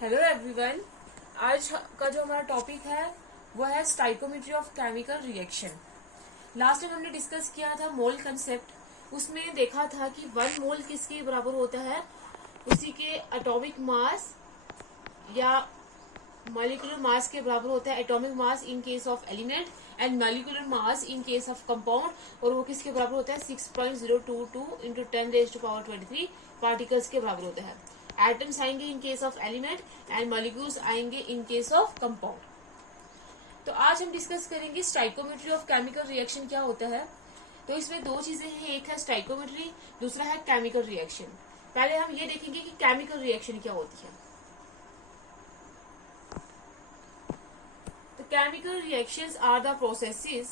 Hello everyone. आज का जो हमारा टॉपिक है वो है stoichiometry of chemical reaction. Last time हमने डिस्कस किया था मोल कंसेप्ट। उसमें देखा था कि 1 मोल किसके बराबर होता है, उसी के एटॉमिक मास या मॉलिक्यूलर मास के बराबर होता है। Atomic mass in case of element and molecular mass in case of compound, और वो किसके बराबर होता है 6.022 इंटू 10⁻23 पार्टिकल्स के बराबर होता है। एटम्स आएंगे in case of element and molecules आएंगे इन केस ऑफ कंपाउंड। तो आज हम डिस्कस करेंगे स्टाइकोमेट्री ऑफ केमिकल रिएक्शन क्या होता है। तो इसमें दो चीजें हैं, एक है स्टाइकोमेट्री, दूसरा है केमिकल रिएक्शन। पहले हम ये देखेंगे कि केमिकल रिएक्शन क्या होती है। Chemical reactions are the processes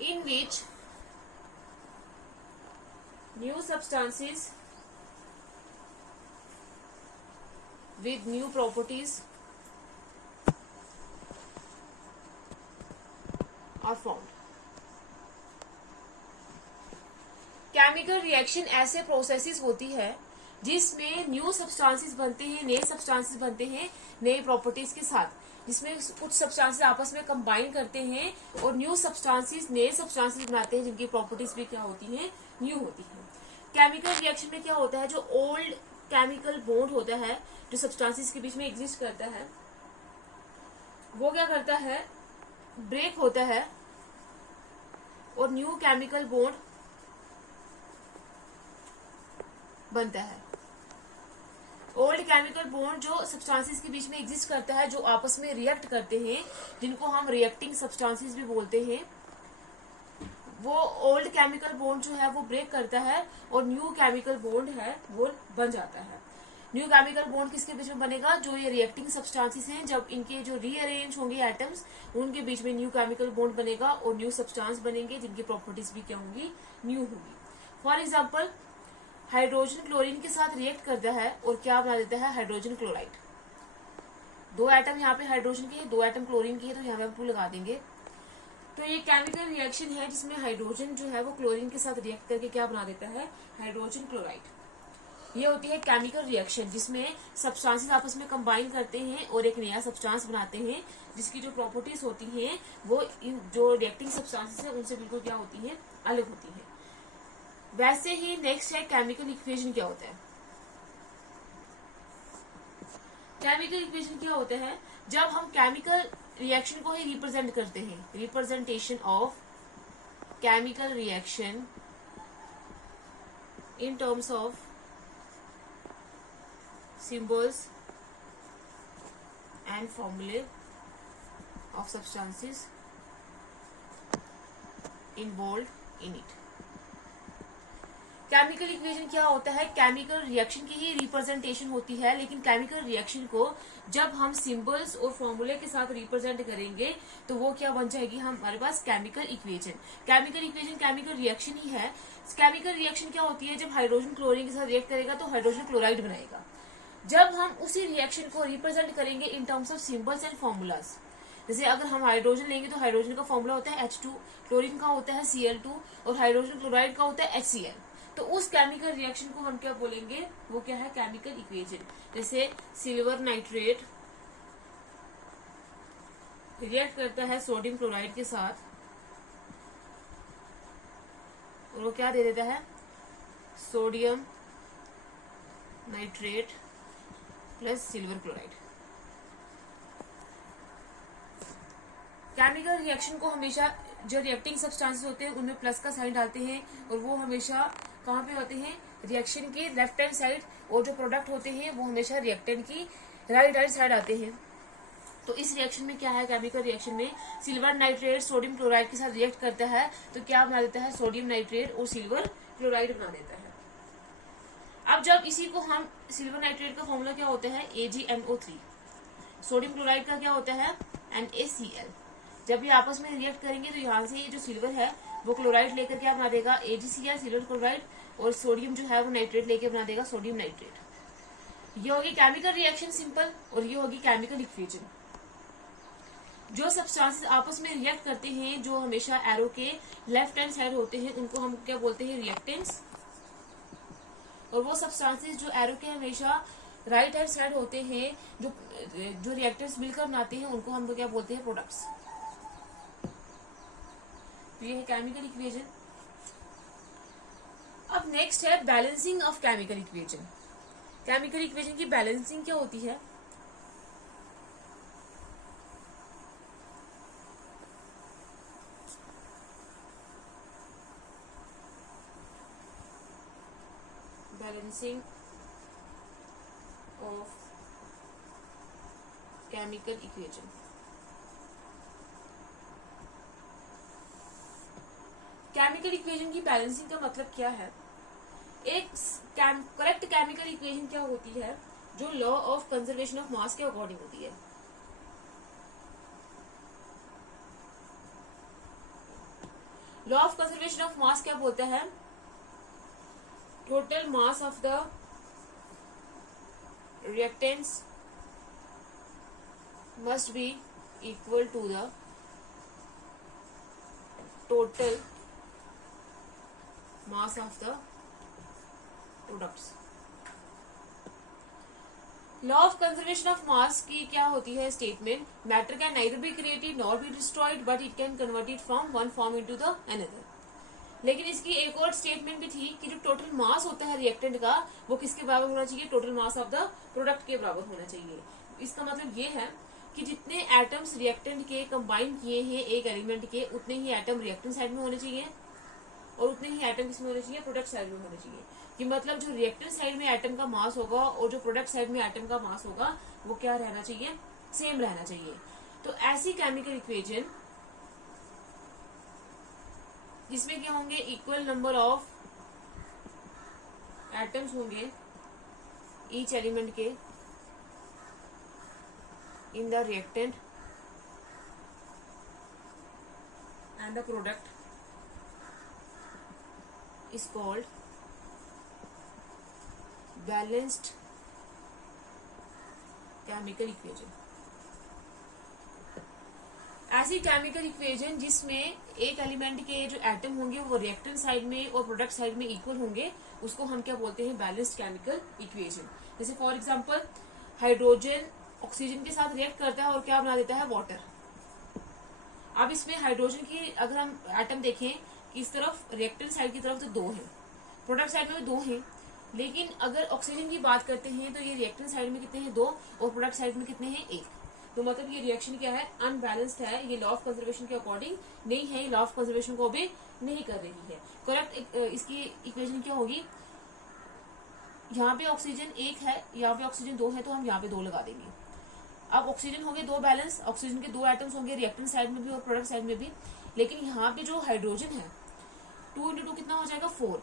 in which new substances with new properties are formed. Chemical reaction ऐसे प्रोसेसेस होती है जिसमें न्यू सब्सटेंसेस बनते हैं, नए सब्सटेंसेस बनते हैं नए प्रॉपर्टीज के साथ, जिसमें कुछ सब्सटेंसेस आपस में कंबाइन करते हैं और न्यू सब्सटेंसेस नए सब्सटेंसेस बनाते हैं जिनकी प्रॉपर्टीज भी क्या होती हैं, न्यू होती हैं। केमिकल रिएक्शन में क्या होता है, जो ओल्ड केमिकल बॉन्ड होता है जो सब्सटेंसेस के बीच में एग्जिस्ट करता है, वो क्या करता है, ब्रेक होता है और न्यू केमिकल बॉन्ड बनता है। ओल्ड केमिकल बॉन्ड जो सब्सटेंसेस के बीच में एग्जिस्ट करता है, जो आपस में रिएक्ट करते हैं, जिनको हम रिएक्टिंग सब्सटेंसेस भी बोलते हैं, वो ओल्ड केमिकल बॉन्ड जो है वो ब्रेक करता है और न्यू केमिकल बॉन्ड है वो बन जाता है। न्यू केमिकल बॉन्ड किसके बीच में बनेगा, जो ये रिएक्टिंग सब्सटेंसेस हैं, जब इनके जो रीअरेंज होंगे एटम्स, उनके बीच में न्यू केमिकल बॉन्ड बनेगा और न्यू सब्सटेंस बनेंगे जिनकी प्रॉपर्टीज भी क्या होंगी, न्यू होगी। फॉर एग्जाम्पल, हाइड्रोजन क्लोरीन के साथ रिएक्ट करता है और क्या बना देता है, हाइड्रोजन क्लोराइड। दो एटम यहाँ पे हाइड्रोजन के, दो एटम क्लोरीन के है, तो यहाँ पे हम 2 लगा देंगे। तो ये केमिकल रिएक्शन है जिसमें हाइड्रोजन जो है वो क्लोरीन के साथ रिएक्ट करके क्या बना देता है, हाइड्रोजन क्लोराइड। ये होती है केमिकल रिएक्शन जिसमें सब्सटेंसेस आपस में कंबाइन करते हैं और एक नया सब्सटेंस बनाते हैं जिसकी जो प्रॉपर्टीज होती हैं वो जो रिएक्टिंग सब्सटेंसेस है उनसे बिल्कुल क्या होती है, अलग होती है। वैसे ही नेक्स्ट है केमिकल इक्वेशन क्या होता है। केमिकल इक्वेशन क्या होता है, जब हम केमिकल रिएक्शन को ही रिप्रेजेंट करते हैं, representation of chemical reaction in terms of symbols and formulae of substances involved in it. Chemical equation क्या होता है, केमिकल रिएक्शन की ही रिप्रेजेंटेशन होती है, लेकिन केमिकल रिएक्शन को जब हम सिंबल्स और फॉर्मूले के साथ रिप्रेजेंट करेंगे तो वो क्या बन जाएगी, हमारे पास chemical equation. Chemical equation chemical reaction ही है। केमिकल रिएक्शन क्या होती है, जब हाइड्रोजन क्लोरीन के साथ रिएक्ट करेगा तो हाइड्रोजन क्लोराइड बनाएगा। जब हम उसी रिएक्शन को रिप्रेजेंट करेंगे इन terms of symbols and formulas, जैसे अगर हम हाइड्रोजन लेंगे तो हाइड्रोजन का फॉर्मूला होता है H2, क्लोरीन का होता है Cl2 और हाइड्रोजन क्लोराइड का होता है HCl। तो उस केमिकल रिएक्शन को हम क्या बोलेंगे, वो क्या है, केमिकल इक्वेशन। जैसे सिल्वर नाइट्रेट रिएक्ट करता है सोडियम क्लोराइड के साथ और वो क्या दे देता है, sodium nitrate plus silver chloride. Chemical reaction को हमेशा जो रिएक्टिंग सब्सटेंसेस होते हैं उनमें प्लस का साइन डालते हैं और वो हमेशा कहाँ पे होते हैं, रिएक्शन के लेफ्ट हैंड साइड, और जो प्रोडक्ट होते हैं वो हमेशा रिएक्टेंट की राइट हैंड साइड आते हैं। तो इस रिएक्शन में क्या है, केमिकल रिएक्शन में सिल्वर नाइट्रेट सोडियम क्लोराइड के साथ रिएक्ट करता है तो क्या बना देता है, सोडियम नाइट्रेट और सिल्वर क्लोराइड बना देता है। अब जब इसी को हम, सिल्वर नाइट्रेट का फॉर्मूला क्या होता है, AgNO3, सोडियम क्लोराइड का क्या होता है, NaCl। जब ये आपस में रिएक्ट करेंगे तो यहाँ से ये जो सिल्वर है वो क्लोराइड लेकर क्या बना देगा, AgCl सिल्वर क्लोराइड, और सोडियम जो है वो नाइट्रेट लेके बना देगा सोडियम नाइट्रेट। ये होगी केमिकल रिएक्शन सिंपल और ये होगी केमिकल इक्वेशन। जो सब्सटेंसेस आपस में रिएक्ट करते हैं जो हमेशा एरो के लेफ्ट हैंड साइड होते हैं उनको हम क्या बोलते हैं, रिएक्टेंट्स। और वो सब्सटेंसेस जो एरो के हमेशा राइट हैंड साइड होते हैं जो जो रिएक्टेंट्स मिलकर बनाते हैं उनको हम क्या बोलते हैं, प्रोडक्ट्स। तो ये है केमिकल इक्वेशन। अब नेक्स्ट है balancing of chemical equation. Chemical equation की बैलेंसिंग क्या होती है? Balancing of chemical equation. Chemical equation की बैलेंसिंग का मतलब क्या है? एक करेक्ट केमिकल इक्वेशन क्या होती है, जो law of conservation of mass के अकॉर्डिंग होती है। Law of conservation of mass क्या बोलता है? Total mass of the reactants must be equal to the total mass of the products। Law of conservation of mass की क्या होती है statement? Matter can neither be created nor be destroyed but it can converted from one form into the another. लेकिन इसकी एक और statement भी थी कि जो टोटल मास होता है रिएक्टेंट का वो किसके बराबर होना चाहिए? Total mass of the product के बराबर होना चाहिए। इसका मतलब ये है कि जितने एटम्स रिएक्टेंट के कंबाइन किए हैं एक एलिमेंट के, उतने ही एटम रिएक्टेंट साइड में होने चाहिए और उतने ही एटम किसमें होने चाहिए? प्रोडक्ट साइड में होने चाहिए। कि मतलब जो रिएक्टेंट साइड में एटम का मास होगा और जो प्रोडक्ट साइड में एटम का मास होगा वो क्या रहना चाहिए? सेम रहना चाहिए। तो ऐसी केमिकल इक्वेशन जिसमें क्या होंगे? इक्वल नंबर ऑफ एटम्स होंगे ईच एलिमेंट के in the reactant and the product is called balanced chemical equation. ऐसी केमिकल इक्वेशन जिसमें एक एलिमेंट के जो एटम होंगे वो रिएक्टेंट साइड में और प्रोडक्ट साइड में इक्वल होंगे, उसको हम क्या बोलते हैं? Balanced chemical equation. जैसे फॉर एग्जांपल हाइड्रोजन ऑक्सीजन के साथ रिएक्ट करता है और क्या बना देता है? वाटर। अब इसमें हाइड्रोजन की अगर हम एटम देखें कि इस तरफ रिएक्टेंट साइड की तरफ तो 2 हैं, प्रोडक्ट साइड में भी 2 हैं, लेकिन अगर ऑक्सीजन की बात करते हैं तो ये रिएक्टेंट साइड में कितने हैं? 2 और प्रोडक्ट साइड में कितने हैं? 1। तो मतलब ये रिएक्शन क्या है? अनबैलेंस्ड है। ये लॉ ऑफ कंजर्वेशन के अकॉर्डिंग नहीं है, लॉ ऑफ कंजर्वेशन को भी नहीं कर रही है। करेक्ट इसकी इक्वेशन क्या होगी? यहाँ पे ऑक्सीजन 1 है, यहाँ पे ऑक्सीजन 2 है, तो हम यहाँ पे 2 लगा देंगे। अब ऑक्सीजन होंगे 2 बैलेंस, ऑक्सीजन के 2 एटम्स होंगे रिएक्टेंट साइड में भी और प्रोडक्ट साइड में भी। लेकिन यहाँ पे जो हाइड्रोजन है 2 × 2 कितना हो जाएगा? 4।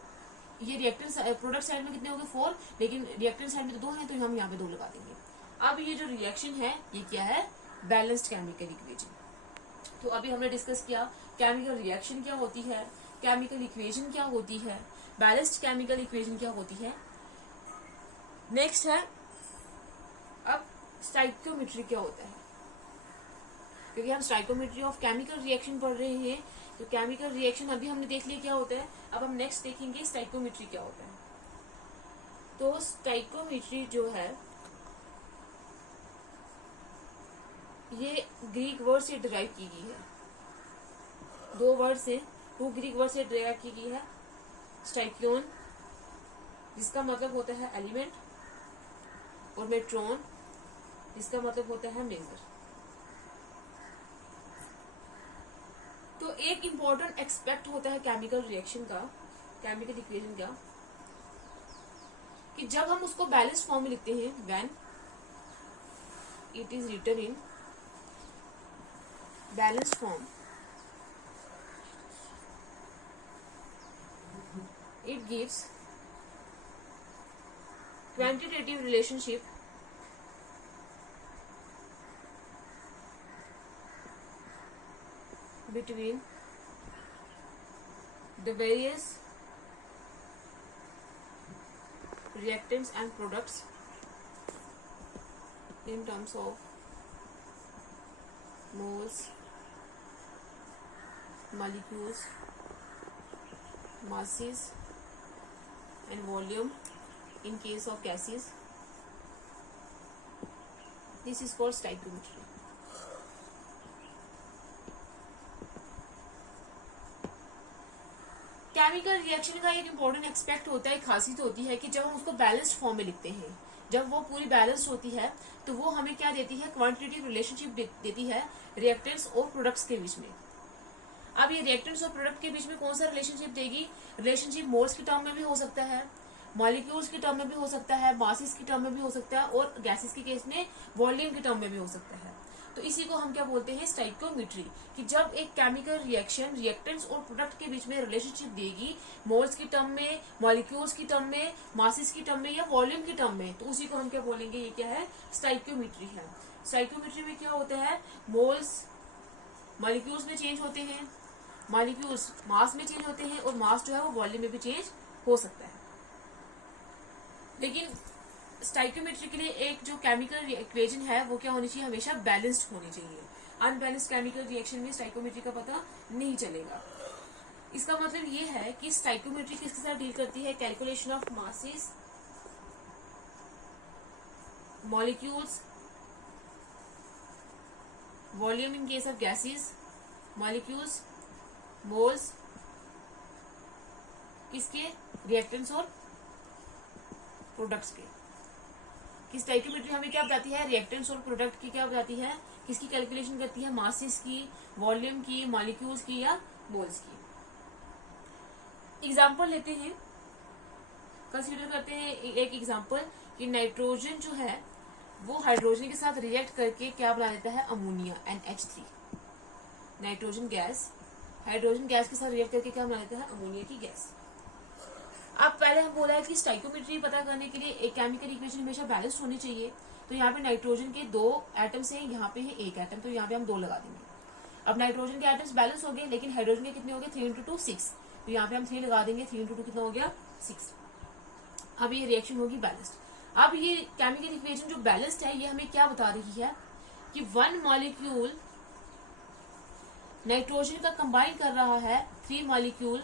ये रिएक्टेंट प्रोडक्ट साइड में कितने हो गए? 4, लेकिन रिएक्टेंट साइड में तो 2 है, तो हम यहाँ पे 2 लगा देंगे। अब ये जो रिएक्शन है ये क्या है? Balanced chemical equation. तो अभी हमने डिस्कस किया केमिकल रिएक्शन क्या होती है, केमिकल इक्वेशन क्या होती है, बैलेंस्ड केमिकल इक्वेशन क्या होती है। नेक्स्ट है अब स्टाइकियोमेट्री क्या होता है, क्योंकि हम स्टाइकियोमेट्री ऑफ केमिकल रिएक्शन पढ़ रहे हैं। तो केमिकल रिएक्शन अभी हमने देख लिया क्या होता है, अब हम नेक्स्ट देखेंगे स्टाइकियोमेट्री क्या होता है। तो स्टाइकियोमेट्री जो है ये ग्रीक वर्ड से डिराइव की गई है। 2 वर्ड से, 2 ग्रीक वर्ड से डिराइव की गई है। स्टाइकियोन जिसका मतलब होता है एलिमेंट, और मेट्रॉन जिसका मतलब होता है मेजर। तो एक इंपॉर्टेंट एक्सपेक्ट होता है केमिकल रिएक्शन का, केमिकल इक्वेशन का, कि जब हम उसको बैलेंस फॉर्म में लिखते हैं, when it is written in balanced form, it gives quantitative relationship between the various reactants and products in terms of moles, molecules, masses and volume in case of gases. This is called stoichiometry. Chemical reaction का एक important expect होता है, खासियत होती है कि जब हम उसको बैलेंस्ड फॉर्म में लिखते हैं, जब वो पूरी बैलेंस्ड होती है तो वो हमें क्या देती है, क्वांटिटेटिव रिलेशनशिप देती है रिएक्टेंट्स और प्रोडक्ट्स के बीच में। अब ये रिएक्टेंट्स और प्रोडक्ट के बीच में कौन सा रिलेशनशिप देगी? रिलेशनशिप मोल्स की टर्म में भी हो सकता है, मॉलिक्यूल्स की टर्म में भी हो सकता है, मासेस की टर्म में भी हो सकता है, और गैसेस के केस में वॉल्यूम की टर्म में भी हो सकता है। तो इसी को हम क्या बोलते हैं? स्टाइकियोमेट्री। कि जब एक केमिकल रिएक्शन रिएक्टेंट्स और प्रोडक्ट के बीच में रिलेशनशिप देगी मोल्स की टर्म में, मॉलिक्यूल्स की टर्म में, मासेस की टर्म में या वॉल्यूम की टर्म में, तो उसी को हम क्या बोलेंगे? ये क्या है? स्टाइकियोमेट्री है। स्टाइकियोमेट्री में क्या होता है? मोल्स मॉलिक्यूल्स में चेंज होते हैं, मॉलिक्यूल्स मास में चेंज होते हैं, और मास जो है वो वॉल्यूम में भी चेंज हो सकता है। लेकिन स्टाइकियोमेट्री के लिए एक जो केमिकल इक्वेशन है वो क्या होनी चाहिए? हमेशा बैलेंस्ड होनी चाहिए। अनबैलेंस्ड केमिकल रिएक्शन में स्टाइकियोमेट्री का पता नहीं चलेगा। इसका मतलब ये है कि स्टाइकियोमेट्री किसके साथ डील करती है? Calculation of masses, molecules, volume in case of gases, molecules, moles, किसके? रिएक्टेंट्स और प्रोडक्ट्स के। कि स्टाइकियोमेट्री हमें क्या बताती है? रिएक्टेंट्स और प्रोडक्ट की क्या बताती है? किसकी कैलकुलेशन करती है? मासेस की, वॉल्यूम की, मॉलिक्यूल्स की या मोल्स की। एग्जांपल लेते हैं, कंसीडर करते हैं एक एग्जांपल कि नाइट्रोजन जो है वो हाइड्रोजन के साथ रिएक्ट करके क्या बना देता है? Ammonia, NH3। Nitrogen gas hydrogen gas के साथ रिएक्ट करके क्या बना देता है? अमोनिया की गैस। अब पहले हम बोला है कि स्टाइकियोमेट्री पता करने के लिए एक केमिकल इक्वेशन हमेशा बैलेंस्ड होनी चाहिए। तो यहाँ पे नाइट्रोजन के 2 एटम्स हैं, यहाँ पे है 1 एटम, तो यहाँ पे हम 2 लगा देंगे। अब नाइट्रोजन के एटम्स बैलेंस हो गए, लेकिन हाइड्रोजन के कितने हो गए? 3 × 2 6, तो यहाँ पे हम 3 लगा देंगे। 3 × 2 कितना हो गया? 6। अब ये रिएक्शन होगी बैलेंस्ड। अब ये केमिकल इक्वेशन जो बैलेंस्ड है ये हमें क्या बता रही है कि 1 मॉलिक्यूल नाइट्रोजन का कंबाइन कर रहा है 3 मॉलिक्यूल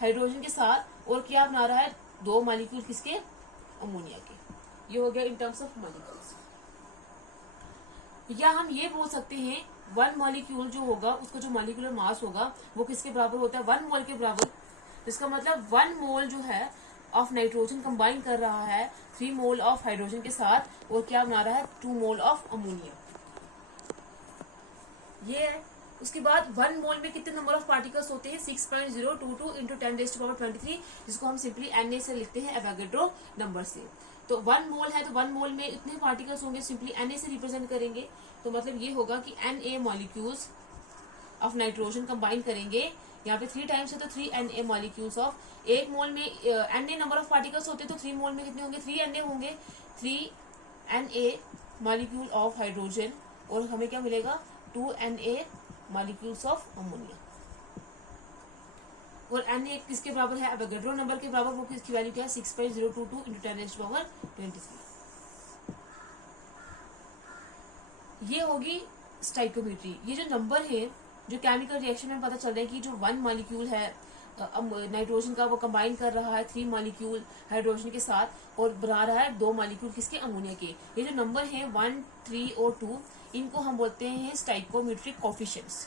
हाइड्रोजन के साथ, और क्या बना रहा है? 2 मॉलिक्यूल किसके? अमोनिया के। ये हो गया इन टर्म्स ऑफ मॉलिक्यूल्स। या हम ये बोल सकते हैं 1 मॉलिक्यूल जो होगा उसका जो मॉलिक्यूलर मास होगा वो किसके बराबर होता है? 1 मोल के बराबर। इसका मतलब 1 मोल जो है ऑफ नाइट्रोजन कंबाइन कर रहा है 3 मोल ऑफ हाइड्रोजन के साथ, और क्या बना रहा है? 2 मोल ऑफ अमोनिया। ये है। उसके बाद 1 मोल में कितने नंबर ऑफ पार्टिकल्स होते हैं? 6.022 इंटू 10⁻23, जिसको हम सिंपली Na से लिखते हैं, एवोगाड्रो नंबर से। तो 1 मोल है तो 1 मोल में इतने पार्टिकल्स होंगे, सिंपली Na से रिप्रेजेंट करेंगे। तो मतलब ये होगा कि Na molecules of nitrogen combine करेंगे, यहाँ पे 3 टाइम्स है तो 3 Na मॉलिक्यूल्स ऑफ। 1 मोल में Na नंबर ऑफ पार्टिकल्स होते तो 3 मोल में कितने होंगे? 3 Na होंगे। 3 Na मॉलिक्यूल ऑफ हाइड्रोजन, और हमें क्या मिलेगा? 2 Na मॉलिक्यूल्स ऑफ अमोनिया। और Na किसके बराबर है? एवोगाड्रो नंबर के बराबर। वो किसकी वैल्यू क्या है? 6.022 इंटू 10⁻23। ये होगी स्टाइकियोमेट्री। ये जो नंबर है जो केमिकल रिएक्शन में पता चल रहा है कि जो 1 मॉलिक्यूल है नाइट्रोजन का वो कंबाइन कर रहा है 3 मॉलिक्यूल हाइड्रोजन के साथ, और बना रहा है 2 मॉलिक्यूल किसके? अमोनिया के। ये जो नंबर है 1, 3 और 2, इनको हम बोलते हैं स्टाइकियोमेट्रिक कोफिशिएंट्स।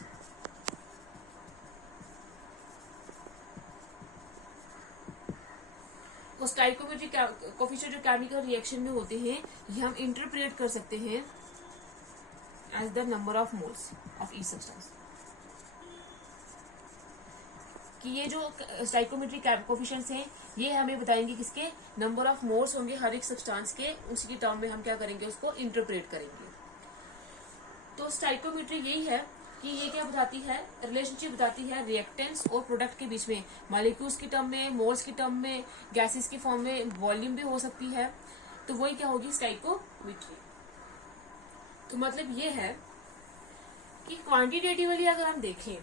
तो स्टाइकियोमेट्रिक कोफिशिएंट जो केमिकल रिएक्शन में होते हैं ये हम इंटरप्रेट कर सकते हैं as the number of moles of each substance. कि ये जो स्टाइकियोमेट्रिक कोफिशिएंट्स हैं ये हमें बताएंगे किसके? नंबर ऑफ मोल्स होंगे हर एक सब्सटेंस के, उसकी टर्म में हम क्या करेंगे? उसको इंटरप्रेट करेंगे। तो स्टाइकियोमेट्री यही है कि ये क्या बताती है? रिलेशनशिप बताती है रिएक्टेंट्स और प्रोडक्ट के बीच में, मॉलिक्यूल्स की टर्म में, मोल्स की टर्म में, गैसेस की फॉर्म में, वॉल्यूम भी हो सकती है। तो वही क्या होगी? स्टाइकियोमेट्री। तो मतलब ये है कि क्वांटिटेटिवली अगर हम देखें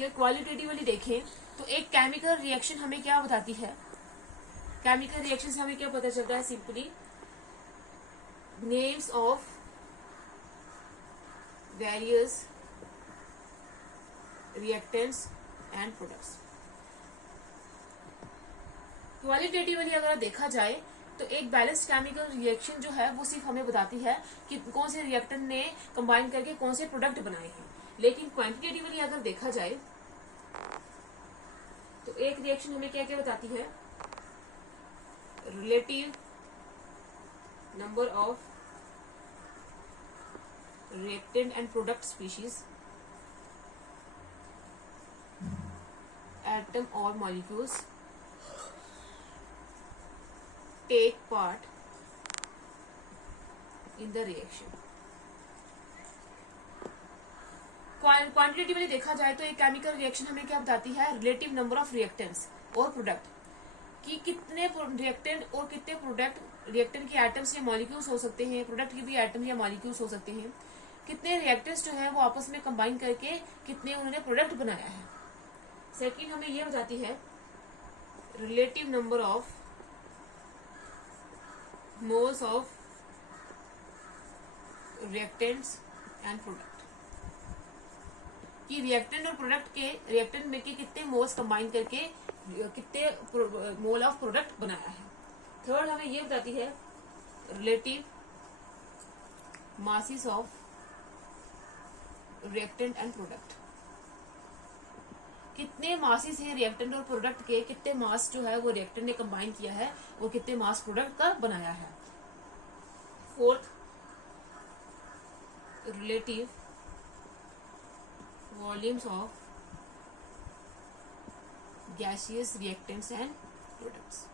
या क्वालिटेटिवली देखें तो एक केमिकल रिएक्शन हमें क्या बताती है? केमिकल रिएक्शन से हमें क्या पता चलता है? Simply names of various reactants and products. Qualitatively अगर देखा जाए तो एक बैलेंस्ड केमिकल रिएक्शन जो है वो सिर्फ हमें बताती है कि कौन से रिएक्टेंट ने कंबाइन करके कौन से प्रोडक्ट बनाए हैं, लेकिन क्वांटिटेटिवली अगर देखा जाए तो एक रिएक्शन हमें क्या क्या बताती है, relative number of reactant and product species, atom और molecules take part in the reaction। Quantitatively देखा जाए तो एक केमिकल रिएक्शन हमें क्या बताती है, रिलेटिव नंबर ऑफ रिएक्टेंट्स और प्रोडक्ट, कि कितने रिएक्टेंट और कितने प्रोडक्ट, रिएक्टेंट के एटम्स या मॉलिक्यूल्स हो सकते हैं, प्रोडक्ट के भी एटम या मॉलिक्यूल्स हो सकते हैं, कितने रिएक्टेंट्स जो है वो आपस में कंबाइन करके कितने उन्होंने प्रोडक्ट बनाया है। सेकंड हमें यह बताती है relative number of moles of reactants and product, कि रिएक्टेंट और प्रोडक्ट के, रिएक्टेंट में के कितने मोल्स कंबाइन करके कितने मोल ऑफ प्रोडक्ट बनाया है। थर्ड हमें ये बताती है relative masses of reactant and product, कितने मासेस हैं रिएक्टेंट और प्रोडक्ट के, कितने मास जो है वो रिएक्टेंट ने कंबाइन किया है और कितने मास प्रोडक्ट का बनाया है। Fourth relative volumes of gaseous reactants and products.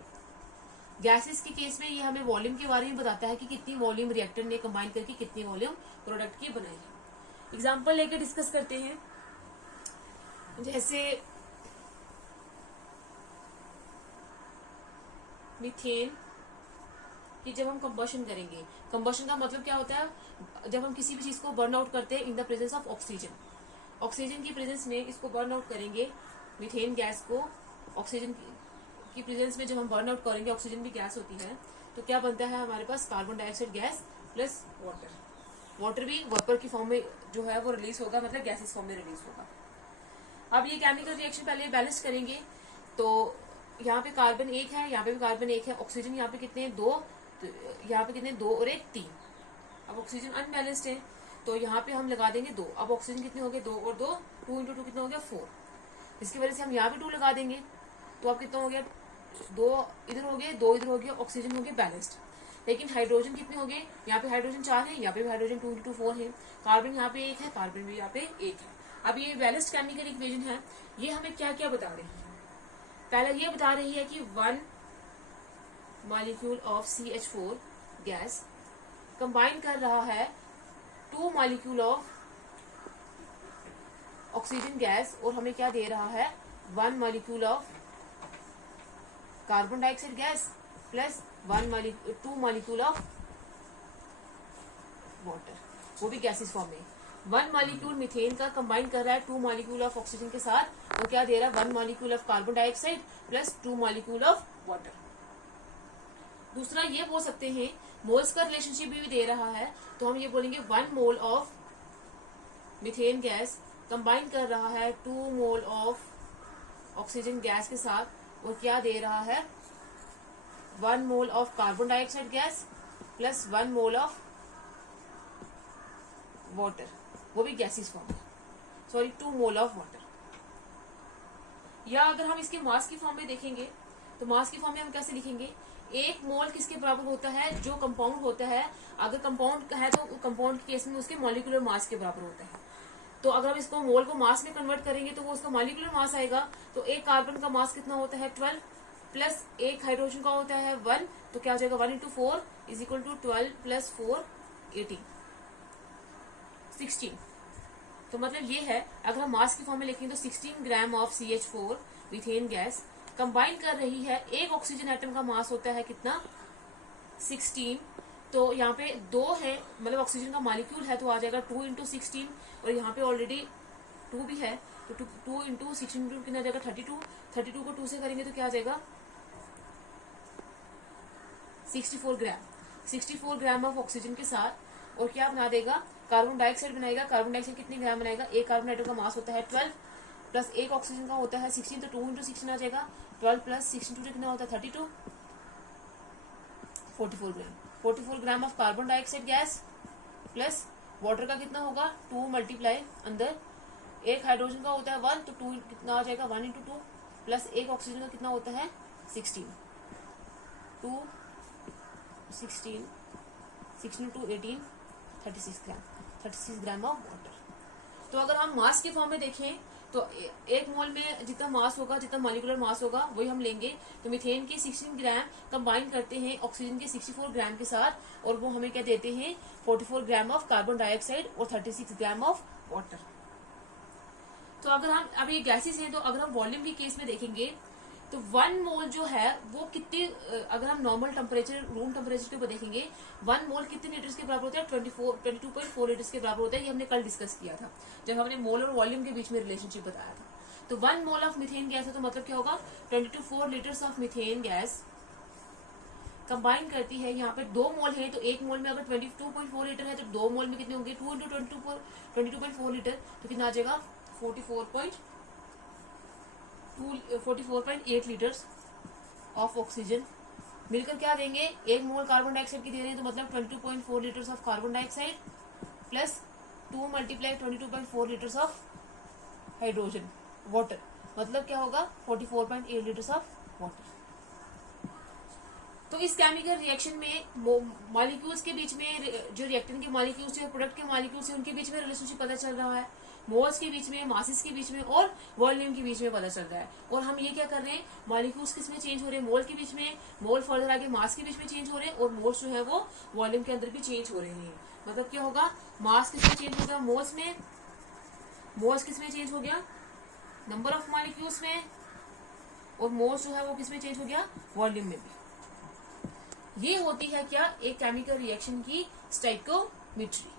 Gases के केस में ये हमें वॉल्यूम के बारे में बताता है कि कितनी वॉल्यूम रिएक्टेंट ने कंबाइन करके कितनी वॉल्यूम प्रोडक्ट की बनाई है। एग्जाम्पल लेके डिस्कस करते हैं। जैसे मीथेन कि जब हम कंबशन करेंगे, कंबशन का मतलब क्या होता है, जब हम किसी भी चीज को बर्न आउट करते हैं in the presence of oxygen, oxygen की प्रेजेंस में इसको बर्न आउट करेंगे, मीथेन गैस को ऑक्सीजन की प्रेजेंस में जब हम बर्न आउट करेंगे, ऑक्सीजन भी गैस होती है, तो क्या बनता है हमारे पास carbon dioxide gas plus water. Water भी वेपर की फॉर्म में जो है वो रिलीज होगा, मतलब गैसेस फॉर्म में रिलीज होगा। अब ये केमिकल रिएक्शन पहले बैलेंस करेंगे, तो यहाँ पे कार्बन एक है, यहाँ पे भी कार्बन एक है, ऑक्सीजन यहाँ पे कितने हैं, दो, तो यहाँ पे कितने, दो और एक, तीन। अब ऑक्सीजन अनबैलेंस्ड है तो यहाँ पे हम लगा देंगे दो। अब ऑक्सीजन कितने हो गए, दो और दो, 2 × 2 कितना हो गया, 4। इसकी वजह से हम यहाँ पे 2 लगा देंगे, तो अब कितना हो गया, 2 इधर हो गए, 2 इधर हो गया, ऑक्सीजन हो गया बैलेंस्ड। लेकिन हाइड्रोजन कितने हो गए, यहाँ पे हाइड्रोजन 4 है, यहाँ पे भी हाइड्रोजन 2 × 2 4 है, कार्बन यहाँ पे 1 है, कार्बन भी यहाँ पे 1 है। अब ये बैलेंस्ड केमिकल इक्वेशन है, ये हमें क्या क्या बता रही है। पहला ये बता रही है कि 1 molecule of CH4 gas combine कर रहा है 2 मॉलिक्यूल ऑफ ऑक्सीजन गैस, और हमें क्या दे रहा है, 1 molecule of carbon dioxide gas plus 2 molecule of water, वो भी गैसेस फॉर्म में। 1 मॉलिक्यूल मीथेन का कंबाइन कर रहा है 2 मॉलिक्यूल ऑफ ऑक्सीजन के साथ, वो क्या दे रहा है, 1 molecule of carbon dioxide plus 2 molecule of water. दूसरा ये बोल सकते हैं, मोल्स का रिलेशनशिप भी दे रहा है, तो हम ये बोलेंगे 1 mole of methane gas combine कर रहा है 2 मोल ऑफ ऑक्सीजन गैस के साथ, और क्या दे रहा है, 1 mole of carbon dioxide gas plus 1 mole of water, वो भी गैसेस फॉर्म में, सॉरी 2 मोल ऑफ वाटर। या अगर हम इसके मास की फॉर्म में देखेंगे, तो मास की फॉर्म में हम कैसे लिखेंगे, 1 मोल किसके बराबर होता है, जो कंपाउंड होता है, अगर कंपाउंड है तो कंपाउंड के केस में उसके मॉलिक्यूलर मास के बराबर होता है। तो अगर हम इसको मोल को मास में कन्वर्ट करेंगे तो वो उसका मॉलिक्यूलर मास आएगा। तो एक कार्बन का मास कितना होता है, 12, प्लस एक हाइड्रोजन का होता है 1, तो क्या हो जाएगा, 1 × 4 = 12 + 4 18 16। तो मतलब ये है, अगर हम मास की फॉर्म में लिखेंगे तो 16 gram of CH4 methane gas combine कर रही है। एक ऑक्सीजन एटम का मास होता है कितना, 16, तो यहाँ पे 2 है, मतलब ऑक्सीजन का मॉलिक्यूल है, तो आ जाएगा 2 × 16, और यहाँ पे ऑलरेडी 2 भी है, तो 2 × 16 कितना जाएगा, 32। 32 को 2 से करेंगे तो क्या आ जाएगा, 64 ग्राम। 64 ग्राम ऑफ ऑक्सीजन के साथ, और क्या बना देगा, कार्बन डाइऑक्साइड बनाएगा। कार्बन डाइऑक्साइड कितने ग्राम बनाएगा? एक कार्बन एटम का मास होता है 12 प्लस एक ऑक्सीजन का होता है 16, तो 2 × 16 आ जाएगा। 12 प्लस 16 कितना होता है 32, 44 ग्राम। 44 gram of carbon dioxide gas plus water का कितना होगा 2 मल्टीप्लाई अंदर एक हाइड्रोजन का होता है 1, तो 2 कितना आ जाएगा 1 × 2 प्लस एक ऑक्सीजन का कितना होता है 16, 2 16 16 × 2 18 36 ग्राम ऑफ वाटर। तो अगर हम मास के फॉर्म में देखें तो एक मोल में जितना मास होगा, जितना मॉलिक्यूलर मास होगा वही हम लेंगे। तो मीथेन के 16 ग्राम कंबाइन करते हैं ऑक्सीजन के 64 ग्राम के साथ और वो हमें क्या देते हैं 44 ग्राम ऑफ कार्बन डाइऑक्साइड और 36 ग्राम ऑफ वाटर। तो अगर हम अभी गैसेस हैं तो अगर हम वॉल्यूम के केस में देखेंगे तो 1 मोल जो है वो कितने, अगर हम नॉर्मल टेम्परेचर रूम टेम्परेचर के ऊपर देखेंगे 1 मोल कितने लीटर्स के बराबर होता है 22.4 लीटर्स के बराबर होता है। ये हमने कल डिस्कस किया था जब हमने मोल और वॉल्यूम के बीच में रिलेशनशिप बताया था। तो 1 मोल ऑफ मीथेन गैस है तो मतलब क्या होगा 22.4 litres of methane gas combine करती है। यहाँ पे 2 मोल है तो एक मोल में अगर 22.4 लीटर है तो 2 मोल में कितने होंगे 2 × 22.4 लीटर, तो कितना आ जाएगा 44.8 लीटर्स ऑफ ऑक्सीजन मिलकर क्या देंगे, एक मोल कार्बन डाइऑक्साइड की दे रहे हैं तो मतलब 22.4 litres of carbon dioxide plus 2 multiply 22.4 litres of hydrogen water, मतलब क्या होगा 44.8 लीटर्स ऑफ वाटर। तो इस केमिकल रिएक्शन में मॉलिक्यूल्स के बीच में, जो रिएक्टेंट के मॉलिक्यूल्स और प्रोडक्ट के मॉलिक्यूल्स उनके बीच में रिलेशनशिप पता चल रहा है, मोल्स के बीच में, मासेस के बीच में और वॉल्यूम के बीच में पता चल रहा है। और हम ये क्या कर रहे हैं, मॉलिक्यूल्स किस में चेंज हो रहे हैं, मोल के बीच में, मोल फर्दर आगे मास के बीच में चेंज हो रहे हैं और मोल्स जो है वो वॉल्यूम के अंदर भी चेंज हो रहे हैं। मतलब क्या होगा, मास किस में चेंज हो गया मोल्स में, मोल्स किस में चेंज हो गया नंबर ऑफ मॉलिक्यूल्स में, और मोल्स जो है वो किस में चेंज हो गया वॉल्यूम में भी। ये होती है क्या एक केमिकल रिएक्शन की स्टोइकियोमेट्री।